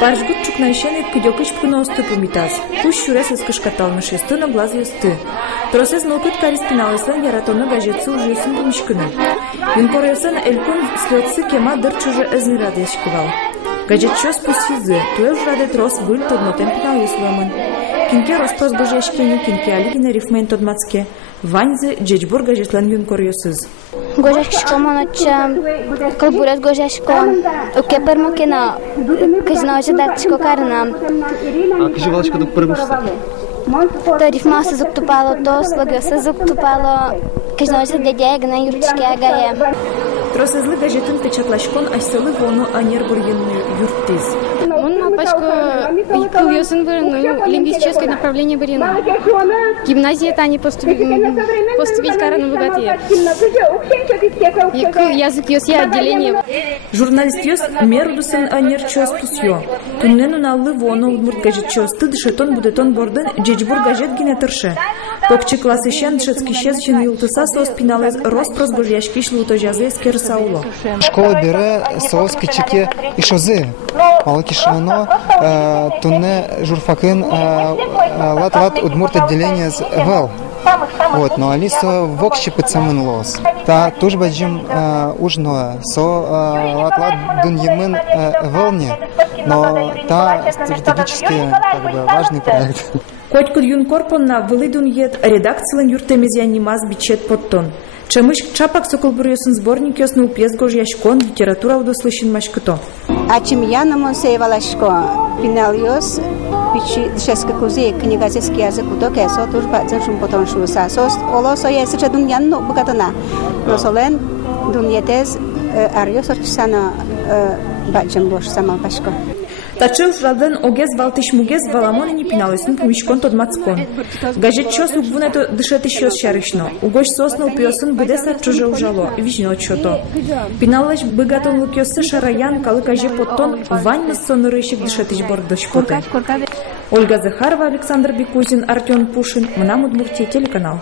Паржгут чукнайшены кидёкыч пкуносты пумитаз. Пусть шурес искышкаталмыш юсты, но глаз юсты. Тросез мылкыт кариспиналысын яратоны газетсы уже юсын пумишкыны. Юнкорысын элькун слётсы кема дыр чужы эзнирады ешкывал. Газетчё спустизы, туэ ужрады трос быль тоднотен пинал юсламын. Кинке роспрос божешкени, кинке алигина рифмен тодмацке. Ваньзы джечбур газетлан юнкорысыз. Гожешко моноча, колбурат гожешко, укепер мокена, кажноже датчко карна. А кажевалочка до първоста? То рифмаса зуктупало, то слагаса зуктупало, кажноже дедя гна юрчке агая. Тросезлы газетын печатлашкон айсылы вону анербур юнны юрттыз. Он малпачко юсын вырыну, лингвистическое направление вырыну. Гимназия это они поступить карану богатые. Язык ёс я отделение. Журналист ёс мердусын анерчос пусё. Туннену наллы вону удмурт газетчос ты дышетон будетон бордын джечбур газет гине тырше. Покчы классы щен дышецкий щезчин юлтыса сос пиналез роспрос божьяшки шлуто жазы скерсауло. Школа бере сооски чеке и шозы. Малакишано тунне журфакын лат удмурт отделение с вел. Вот, но Алиса вокщи пацамын лос. Та туж баджим ужно со лат дун емын велне, но та стратегически как бы важный проект. Котькуд юнкорпонна вылыдун ед редакциялын юртемезианимаз бичет подтон. Чамыш чапак соколбурюсын сборник ёсны упьес гожьяшкон литература удослышен машкото. А чем я на монсеевалашко пинал ёс пичи дшеска кузе книгазеский язык уток ясо туж бадзашум потом шуса сос олосо ясыча дуньян но богатана. Но солен дуньетез арьёс орчсана баджем бош сама пашко. Тачыл жраден огез валтыш мугез валамоны не пиналысын помишкон тодмацкон. Газетчос угвунето дышетыш ёс шарышно. Угош сосна упьёсын бедеса чуже ужало, вижно чото. Пиналыш быгатон лукёсы шараян калы каже поттон ваньны сонырыщик дышетыш бордыш поты. Ольга Захарова, Александр Бекузин, Артём Пушин, Мна Удмуртия, телеканал.